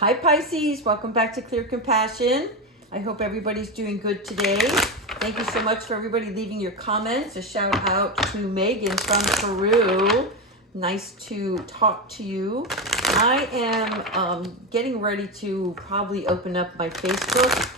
Hi Pisces, welcome back to Clear Compassion. I hope everybody's doing good today. Thank you so much for everybody leaving your comments. A shout out to Megan from Peru. Nice to talk to you. I am getting ready to probably open up my Facebook.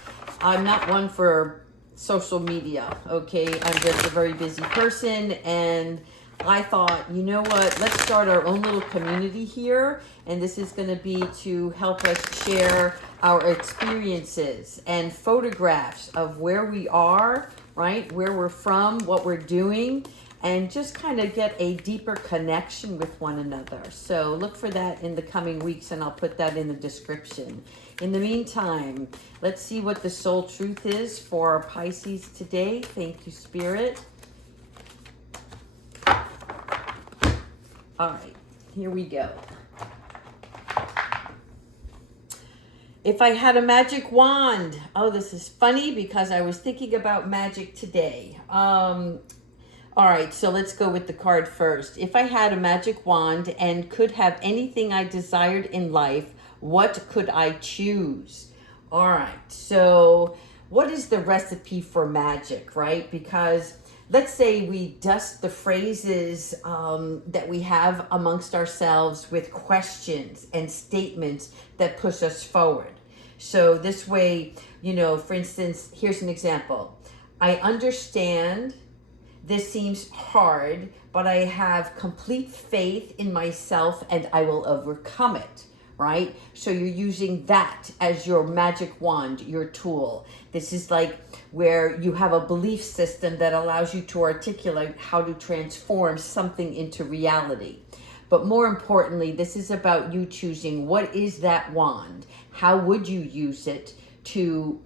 I'm not one for social media, okay? I'm just a very busy person, and I thought, you know what, let's start our own little community here, and this is going to be to help us share our experiences and photographs of where we are, right, where we're from, what we're doing, and just kind of get a deeper connection with one another. So look for that in the coming weeks, and I'll put that in the description. In the meantime, let's see what the soul truth is for Pisces today. Thank you, Spirit. All right, here we go. If I had a magic wand. Oh, this is funny because I was thinking about magic today. All right, so let's go with the card first. If I had a magic wand and could have anything I desired in life, what could I choose? All right, so what is the recipe for magic, right? Because let's say we dust the phrases that we have amongst ourselves with questions and statements that push us forward. So this way, you know, for instance, here's an example. I understand this seems hard, but I have complete faith in myself and I will overcome it, right? So you're using that as your magic wand, your tool. This is like where you have a belief system that allows you to articulate how to transform something into reality. But more importantly, this is about you choosing what is that wand? How would you use it to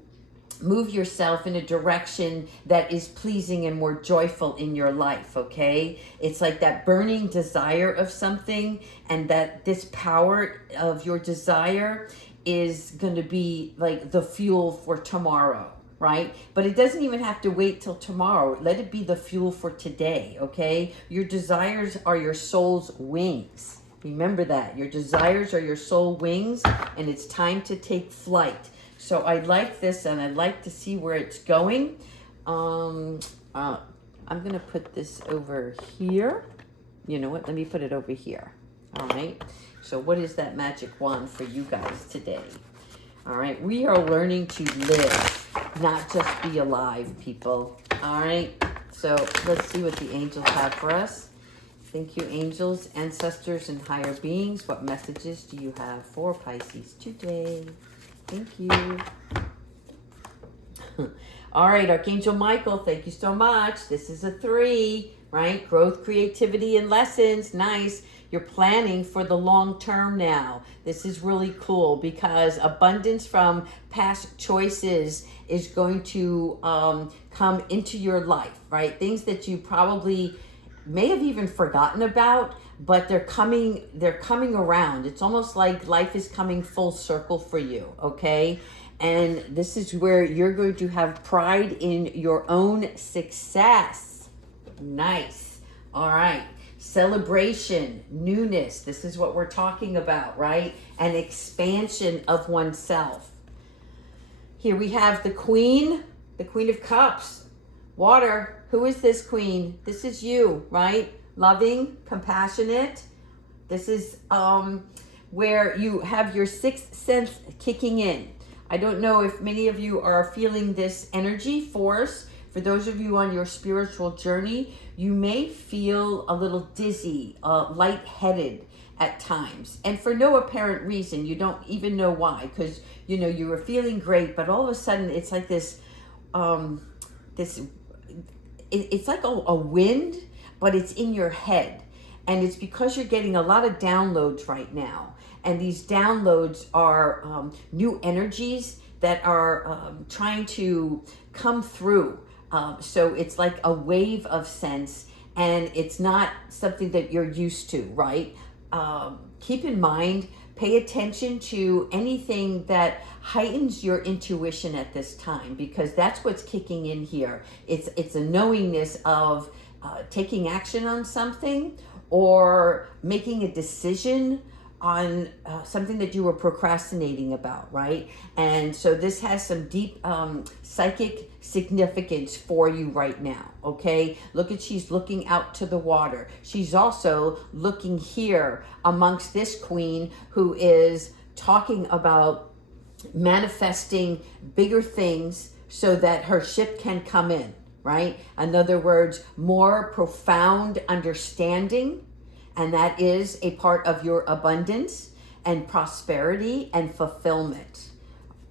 move yourself in a direction that is pleasing and more joyful in your life, okay? It's like that burning desire of something, and that this power of your desire is going to be like the fuel for tomorrow, right? But it doesn't even have to wait till tomorrow. Let it be the fuel for today, okay? Your desires are your soul's wings. Remember that. Your desires are your soul wings, and it's time to take flight. So I like this, and I'd like to see where it's going. I'm going to put this over here. You know what? Let me put it over here. All right. So what is that magic wand for you guys today? All right. We are learning to live, not just be alive, people. All right. So let's see what the angels have for us. Thank you, angels, ancestors, and higher beings. What messages do you have for Pisces today? Thank you. All right, Archangel Michael, thank you so much. This is a 3, right? Growth, creativity, and lessons. Nice. You're planning for the long term now. This is really cool because abundance from past choices is going to come into your life, right? Things that you probably may have even forgotten about, but they're coming around. It's almost like life is coming full circle for you, okay? And this is where you're going to have pride in your own success. Nice. All right. Celebration, newness. This is what we're talking about, right? An expansion of oneself. Here we have the Queen of Cups. Water. Who is this queen? This is you, right? Loving, compassionate. This is where you have your sixth sense kicking in. I don't know if many of you are feeling this energy force. For those of you on your spiritual journey, you may feel a little dizzy, lightheaded at times. And for no apparent reason. You don't even know why. Because, you know, you were feeling great, but all of a sudden it's like this, it's like a wind, but it's in your head. And it's because you're getting a lot of downloads right now. And these downloads are new energies that are trying to come through. So it's like a wave of sense, and it's not something that you're used to, right? Keep in mind, pay attention to anything that heightens your intuition at this time, because that's what's kicking in here. It's a knowingness of taking action on something or making a decision on something that you were procrastinating about, right? And so this has some deep psychic significance for you right now, okay? Look at, she's looking out to the water. She's also looking here amongst this queen who is talking about manifesting bigger things so that her ship can come in, right? In other words, more profound understanding, and that is a part of your abundance and prosperity and fulfillment.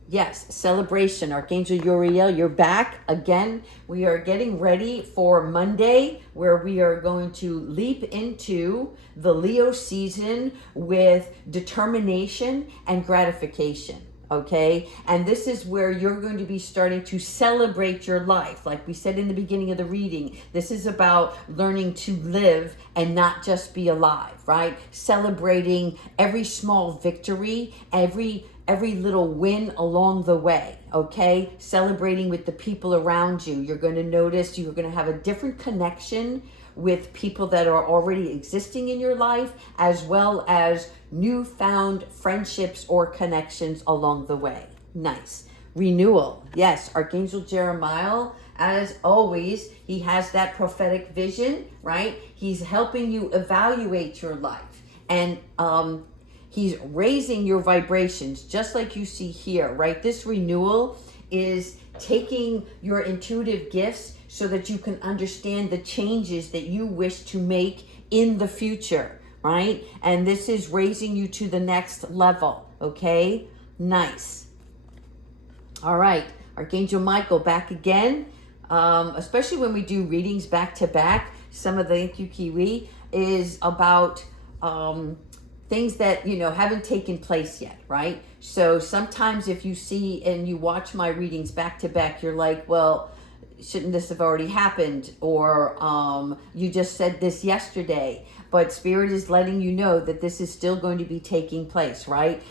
Yes, celebration. Archangel Uriel, you're back again. We are getting ready for Monday, where we are going to leap into the Leo season with determination and gratification. Okay, and this is where you're going to be starting to celebrate your life. Like we said in the beginning of the reading, this is about learning to live and not just be alive, right? Celebrating every small victory, every little win along the way, okay? Celebrating with the people around you. You're going to notice you're going to have a different connection with people that are already existing in your life, as well as newfound friendships or connections along the way. Nice. Renewal. Yes, Archangel Jeremiah, as always, he has that prophetic vision, right? He's helping you evaluate your life. And he's raising your vibrations, just like you see here, right? This renewal is taking your intuitive gifts so that you can understand the changes that you wish to make in the future, right? And this is raising you to the next level, okay? Nice. All right, Archangel Michael back again. Especially when we do readings back to back, some of the, thank you, Kiwi, is about things that, you know, haven't taken place yet, right? So sometimes if you see and you watch my readings back to back, you're like, well, shouldn't this have already happened? Or you just said this yesterday. But Spirit is letting you know that this is still going to be taking place, right?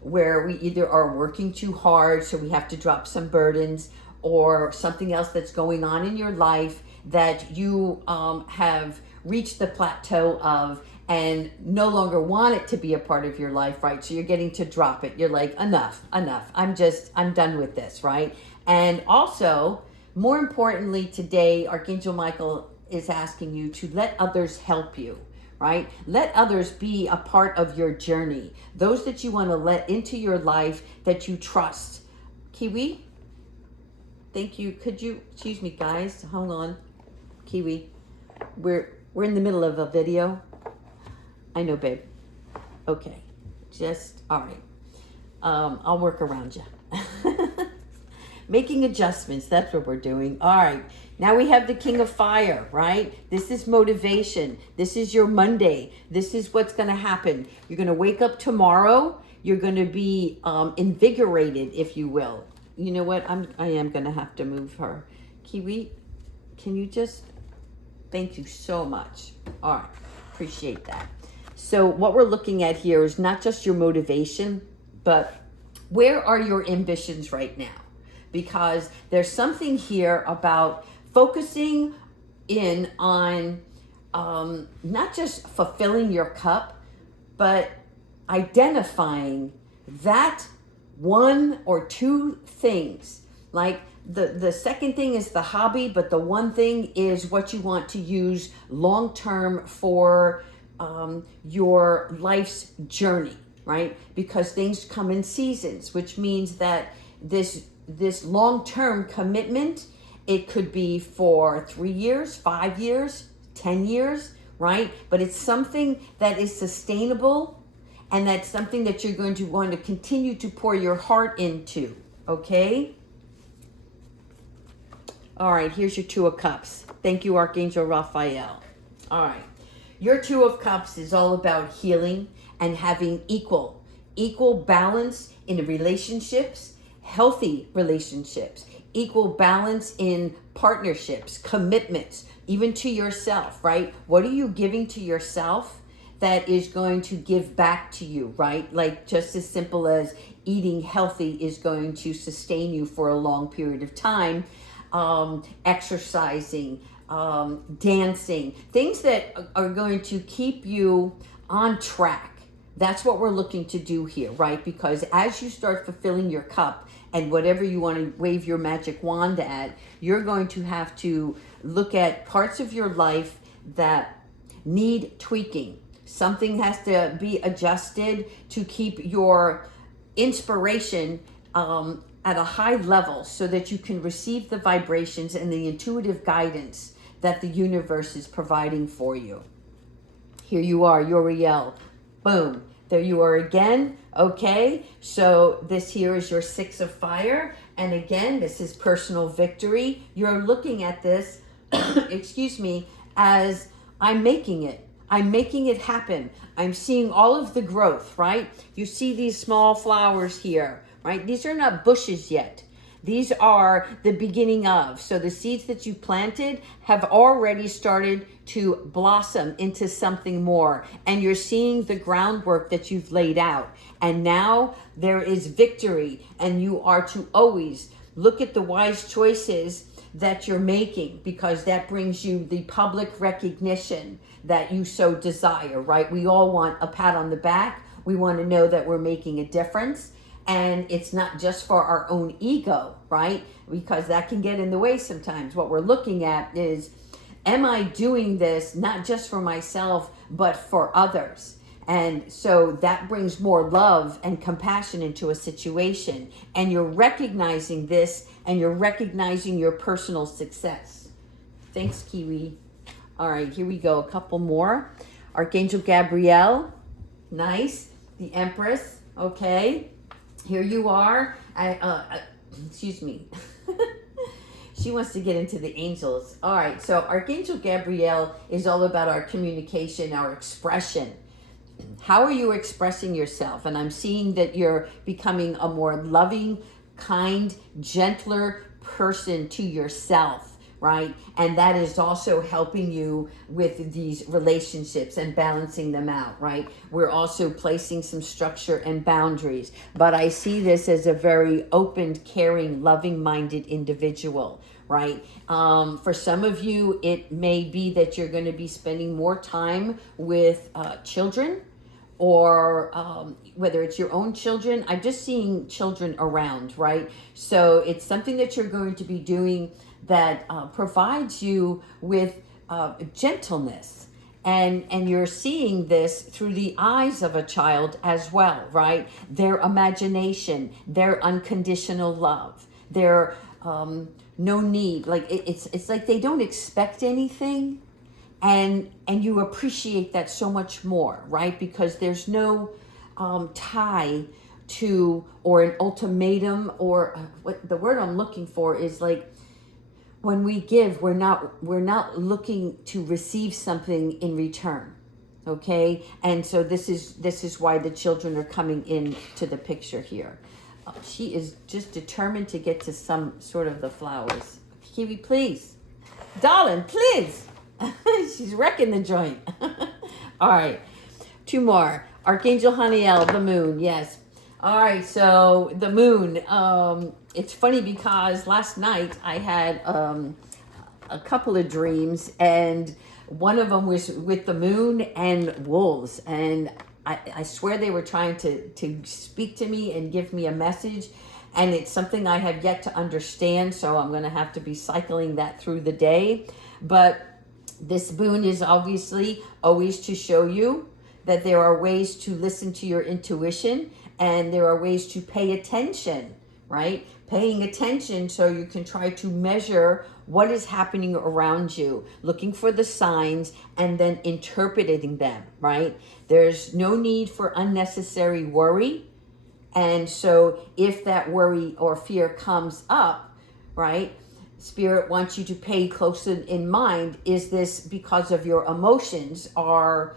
Where we either are working too hard, so we have to drop some burdens, or something else that's going on in your life that you have reached the plateau of and no longer want it to be a part of your life, right? So you're getting to drop it. You're like, enough. I'm done with this, right? And also, more importantly today, Archangel Michael is asking you to let others help you, right? Let others be a part of your journey. Those that you want to let into your life that you trust. Kiwi, thank you. Could you, excuse me guys, hold on. Kiwi, we're in the middle of a video. I know, babe. Okay, just, all right. I'll work around you. Making adjustments, that's what we're doing. All right, now we have the King of Fire, right? This is motivation. This is your Monday. This is what's going to happen. You're going to wake up tomorrow. You're going to be invigorated, if you will. You know what? I am going to have to move her. Kiwi, can you just, thank you so much. All right, appreciate that. So what we're looking at here is not just your motivation, but where are your ambitions right now? Because there's something here about focusing in on not just fulfilling your cup, but identifying that one or two things. Like the second thing is the hobby, but the one thing is what you want to use long-term for your life's journey, right? Because things come in seasons, which means that this long-term commitment, it could be for 3 years, 5 years, 10 years, right? But it's something that is sustainable, and that's something that you're going to want to continue to pour your heart into, okay? All right, here's your Two of Cups. Thank you, Archangel Raphael. All right. Your Two of Cups is all about healing and having equal balance in relationships, healthy relationships, equal balance in partnerships, commitments, even to yourself, right? What are you giving to yourself that is going to give back to you, right? Like just as simple as eating healthy is going to sustain you for a long period of time, exercising, dancing, things that are going to keep you on track, That's what we're looking to do here, right? Because as you start fulfilling your cup and whatever you want to wave your magic wand at, you're going to have to look at parts of your life that need tweaking. Something has to be adjusted to keep your inspiration at a high level so that you can receive the vibrations and the intuitive guidance that the universe is providing for you. Here you are, Uriel. Boom. There you are again. Okay, so this here is your 6 of fire. And again, this is personal victory. You're looking at this, excuse me, as I'm making it. I'm making it happen. I'm seeing all of the growth, right? You see these small flowers here, right? These are not bushes yet. These are the beginning of. So the seeds that you planted have already started to blossom into something more. And you're seeing the groundwork that you've laid out. And now there is victory. And you are to always look at the wise choices that you're making, because that brings you the public recognition that you so desire, right? We all want a pat on the back. We want to know that we're making a difference. And it's not just for our own ego, right? Because that can get in the way sometimes. What we're looking at is, am I doing this not just for myself, but for others? And so that brings more love and compassion into a situation. And you're recognizing this, and you're recognizing your personal success. Thanks, Kiwi. All right, here we go. A couple more. Archangel Gabrielle. Nice. The Empress. Okay. Here you are. Excuse me. She wants to get into the angels. All right. So Archangel Gabrielle is all about our communication, our expression. How are you expressing yourself? And I'm seeing that you're becoming a more loving, kind, gentler person to yourself, right? And that is also helping you with these relationships and balancing them out, right? We're also placing some structure and boundaries. But I see this as a very open, caring, loving-minded individual, right? For some of you, it may be that you're going to be spending more time with children, or whether it's your own children. I'm just seeing children around, right? So it's something that you're going to be doing that provides you with gentleness. And you're seeing this through the eyes of a child as well, right? Their imagination, their unconditional love, their no need. Like it's like they don't expect anything. And you appreciate that so much more, right? Because there's no tie to, or an ultimatum, or what the word I'm looking for is, like, when we give, we're not looking to receive something in return, okay? And so this is why the children are coming into the picture here. She is just determined to get to some sort of the flowers. Kiwi, please, darling, please. She's wrecking the joint. All right, 2 more. Archangel Haniel, the moon. Yes. All right, so the moon. It's funny because last night I had a couple of dreams, and one of them was with the moon and wolves, and I swear they were trying to speak to me and give me a message, and it's something I have yet to understand, so I'm going to have to be cycling that through the day. But this moon is obviously always to show you that there are ways to listen to your intuition, and there are ways to pay attention, right? Paying attention so you can try to measure what is happening around you, looking for the signs and then interpreting them, right? There's no need for unnecessary worry. And so if that worry or fear comes up, right, Spirit wants you to pay close in mind, is this because of your emotions, or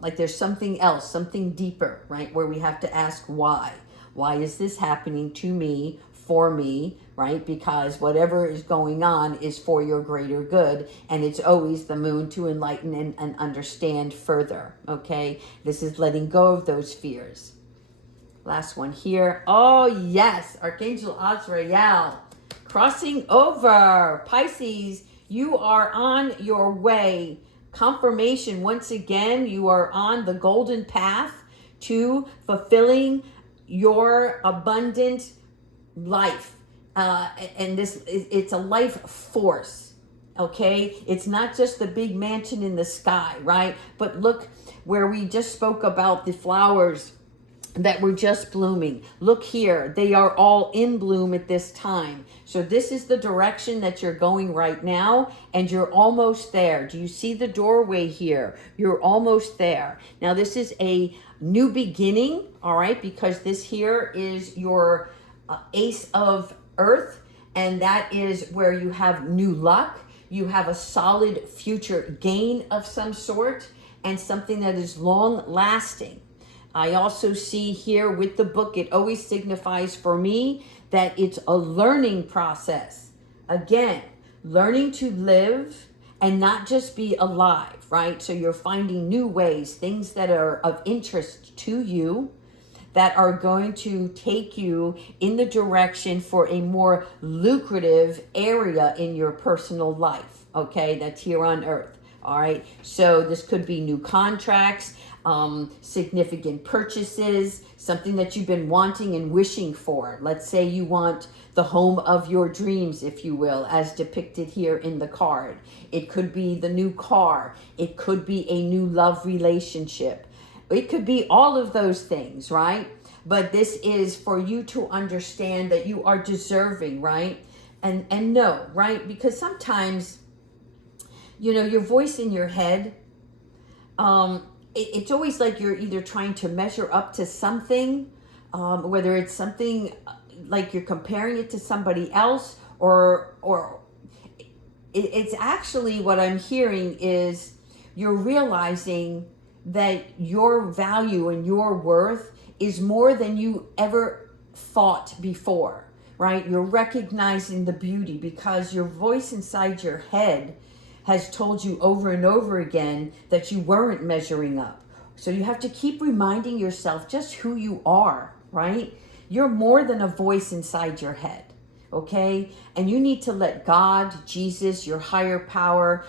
like there's something else, something deeper, right, where we have to ask why. Why is this happening to me, for me, right? Because whatever is going on is for your greater good, and it's always the moon to enlighten and understand further, okay? This is letting go of those fears. Last one here. Oh, yes, Archangel Azrael. Crossing over. Pisces, you are on your way. Confirmation once again, you are on the golden path to fulfilling your abundant life. And it's a life force. Okay, it's not just the big mansion in the sky, right? But look where we just spoke about the flowers that were just blooming. Look here, they are all in bloom at this time. So this is the direction that you're going right now, and you're almost there. Do you see the doorway here? You're almost there. Now this is a new beginning, all right, because this here is your Ace of Earth, and that is where you have new luck. You have a solid future gain of some sort, and something that is long lasting. I also see here with the book, it always signifies for me that it's a learning process. Again, learning to live and not just be alive, right? So you're finding new ways, things that are of interest to you, that are going to take you in the direction for a more lucrative area in your personal life, okay? That's here on earth, all right? So this could be new contracts, significant purchases, something that you've been wanting and wishing for. Let's say you want the home of your dreams, if you will, as depicted here in the card. It could be the new car. It could be a new love relationship. It could be all of those things, right? But this is for you to understand that you are deserving, right? And know, right? Because sometimes, you know, your voice in your head, it's always like you're either trying to measure up to something, whether it's something like you're comparing it to somebody else, or it's actually what I'm hearing is you're realizing that your value and your worth is more than you ever thought before, right? You're recognizing the beauty because your voice inside your head has told you over and over again that you weren't measuring up. So you have to keep reminding yourself just who you are, right? You're more than a voice inside your head, okay? And you need to let God, Jesus, your higher power,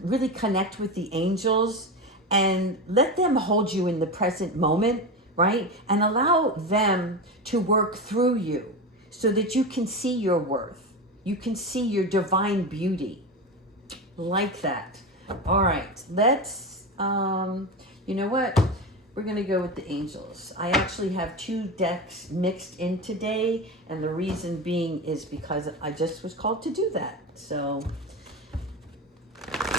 really connect with the angels and let them hold you in the present moment, right? And allow them to work through you so that you can see your worth. You can see your divine beauty. Like that. All right, let's, you know what? We're going to go with the angels. I actually have two decks mixed in today, and the reason being is because I just was called to do that. So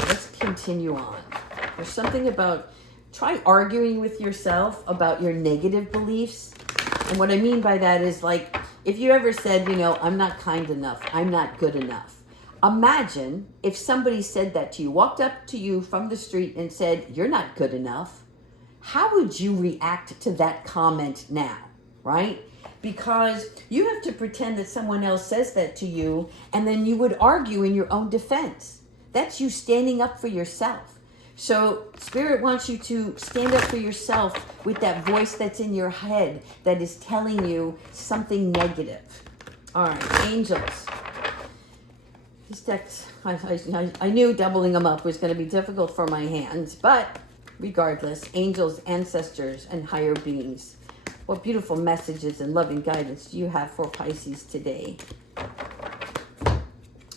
let's continue on. There's something about, try arguing with yourself about your negative beliefs. And what I mean by that is, like, if you ever said, you know, I'm not kind enough, I'm not good enough. Imagine if somebody said that to you, walked up to you from the street and said, you're not good enough. How would you react to that comment now, right? Because you have to pretend that someone else says that to you, and then you would argue in your own defense. That's you standing up for yourself. So Spirit wants you to stand up for yourself with that voice that's in your head that is telling you something negative. All right, angels. These decks, I knew doubling them up was going to be difficult for my hands, but regardless, angels, ancestors, and higher beings. What beautiful messages and loving guidance do you have for Pisces today?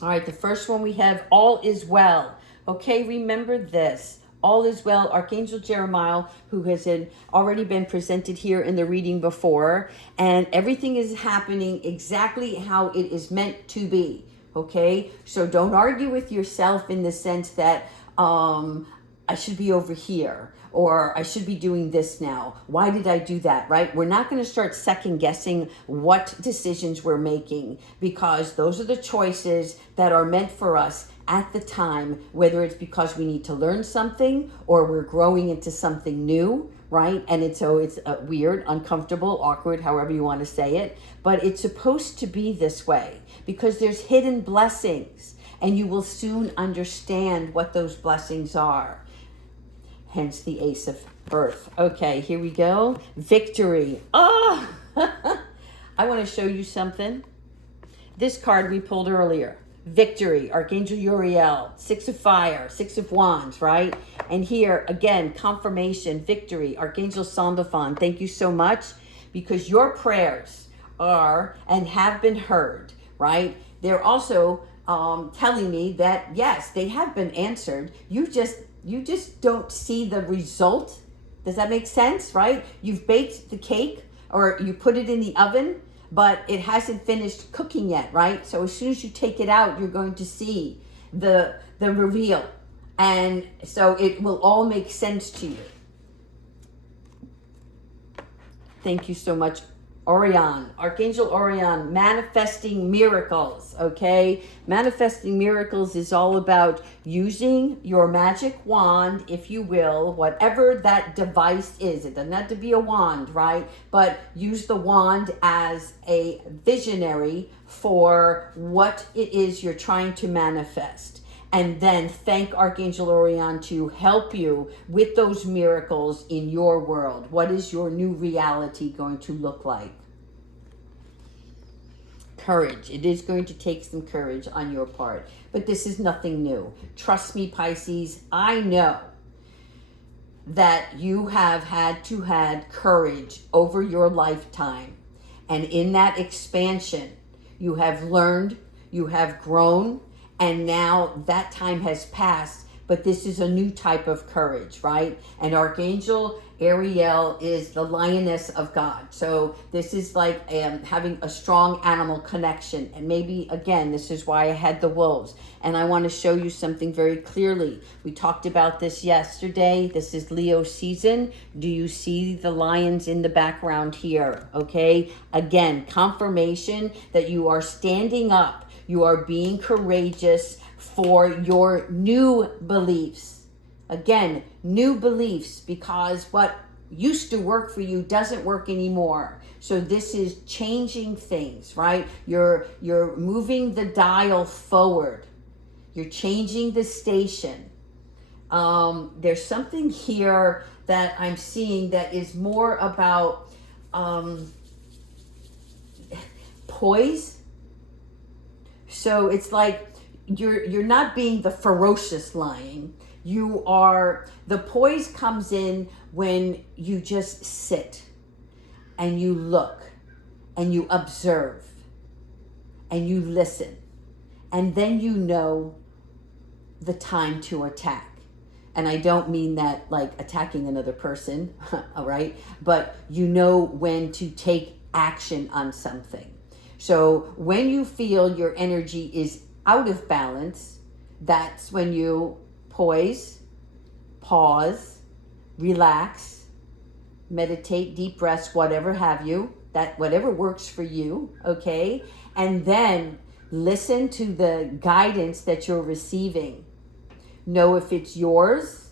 All right, the first one we have, all is well. Okay, remember this. All is well. Archangel Jeremiah, who has already been presented here in the reading before, and everything is happening exactly how it is meant to be. Okay, so don't argue with yourself in the sense that I should be over here, or I should be doing this now. Why did I do that, right? We're not going to start second guessing what decisions we're making, because those are the choices that are meant for us at the time, whether it's because we need to learn something or we're growing into something new, right? And it's weird, uncomfortable, awkward, however you want to say it, but it's supposed to be this way because there's hidden blessings, and you will soon understand what those blessings are. Hence the Ace of Earth. Okay, here we go. Victory. Oh, I want to show you something. This card we pulled earlier. victory, Archangel Uriel, 6 of fire, 6 of wands, right? And here, again, confirmation, victory, Archangel Sandalphon. Thank you so much, because your prayers are and have been heard, right? They're also telling me that, yes, they have been answered. You just don't see the result. Does that make sense, right? You've baked the cake or you put it in the oven, but it hasn't finished cooking yet, right? So as soon as you take it out, you're going to see the reveal. And so it will all make sense to you. Thank you so much, Orion, Archangel Orion, manifesting miracles, okay? Manifesting miracles is all about using your magic wand, if you will, whatever that device is. It doesn't have to be a wand, right? But use the wand as a visionary for what it is you're trying to manifest. And then thank Archangel Orion to help you with those miracles in your world. What is your new reality going to look like? Courage. It is going to take some courage on your part. But this is nothing new. Trust me, Pisces. I know that you have had to had courage over your lifetime. And in that expansion, you have learned, you have grown, and now that time has passed, but this is a new type of courage, right? And Archangel Ariel is the lioness of God. So this is like having a strong animal connection. And maybe, again, this is why I had the wolves. And I want to show you something very clearly. We talked about this yesterday. This is Leo season. Do you see the lions in the background here? Okay. Again, confirmation that you are standing up. You are being courageous for your new beliefs. Again, new beliefs, because what used to work for you doesn't work anymore. So this is changing things, right? You're moving the dial forward. You're changing the station. There's something here that I'm seeing that is more about poise. So it's like you're not being the ferocious lion. You are, the poise comes in when you just sit and you look and you observe and you listen. And then you know the time to attack. And I don't mean that like attacking another person, all right? But you know when to take action on something. So when you feel your energy is out of balance, that's when you poise, pause, relax, meditate, deep breaths, whatever have you, that whatever works for you, okay? And then listen to the guidance that you're receiving. Know if it's yours,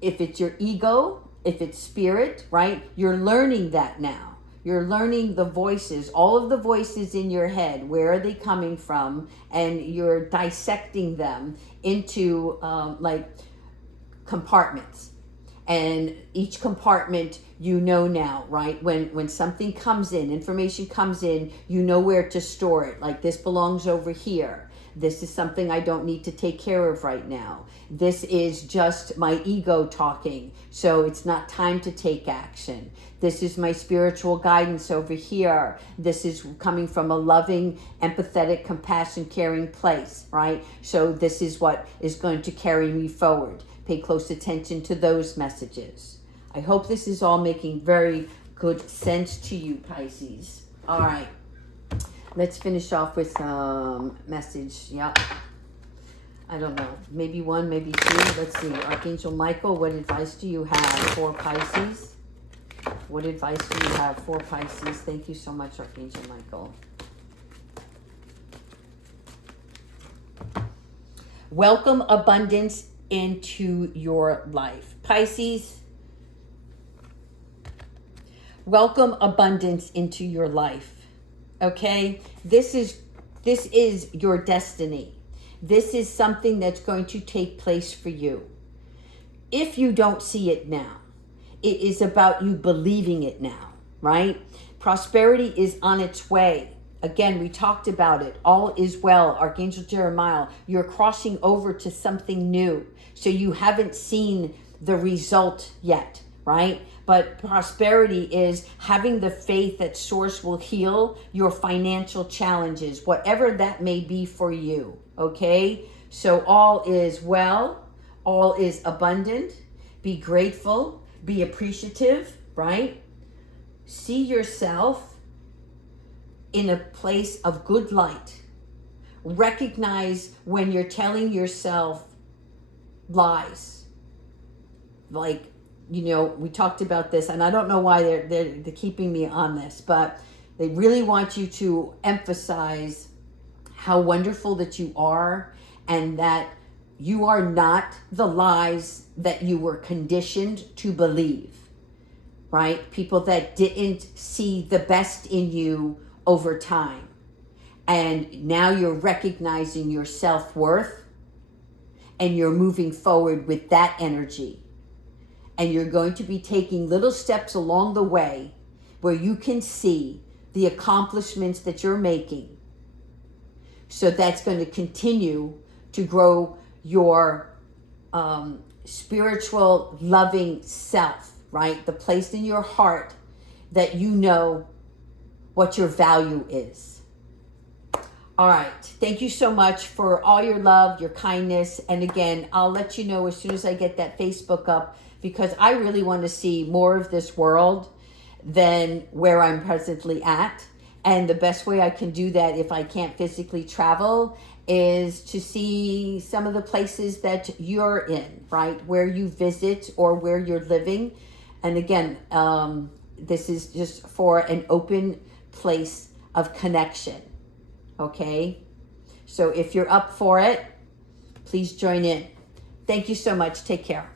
if it's your ego, if it's spirit, right? You're learning that now. You're learning the voices, all of the voices in your head. Where are they coming from? And you're dissecting them into like compartments. And each compartment, you know now, right? When something comes in, information comes in, you know where to store it. Like this belongs over here. This is something I don't need to take care of right now. This is just my ego talking. So it's not time to take action. This is my spiritual guidance over here. This is coming from a loving, empathetic, compassion, caring place, right? So this is what is going to carry me forward. Pay close attention to those messages. I hope this is all making very good sense to you, Pisces. All right. Let's finish off with message. Yeah. I don't know. Maybe one, maybe two. Let's see. Archangel Michael, what advice do you have for Pisces? What advice do you have for Pisces? Thank you so much, Archangel Michael. Welcome abundance into your life. Pisces, welcome abundance into your life. Okay? This is your destiny. This is something that's going to take place for you. If you don't see it now, it is about you believing it now, right? Prosperity is on its way. Again, we talked about it. All is well. Archangel Jeremiah, you're crossing over to something new. So you haven't seen the result yet, right? But prosperity is having the faith that Source will heal your financial challenges, whatever that may be for you, okay? So all is well. All is abundant. Be grateful. Be appreciative, right? See yourself in a place of good light. Recognize when you're telling yourself lies. Like, we talked about this, and I don't know why they're keeping me on this, but they really want you to emphasize how wonderful that you are, and that you are not the lies that you were conditioned to believe, right? People that didn't see the best in you over time. And now you're recognizing your self-worth, and you're moving forward with that energy. And you're going to be taking little steps along the way where you can see the accomplishments that you're making. So that's going to continue to grow your spiritual, loving self, right? The place in your heart that you know what your value is. All right. Thank you so much for all your love, your kindness. And again, I'll let you know as soon as I get that Facebook up, because I really want to see more of this world than where I'm presently at. And the best way I can do that, if I can't physically travel, is to see some of the places that you're in, right? Where you visit or where you're living. And again, this is just for an open place of connection. Okay? So if you're up for it, please join in. Thank you so much. Take care.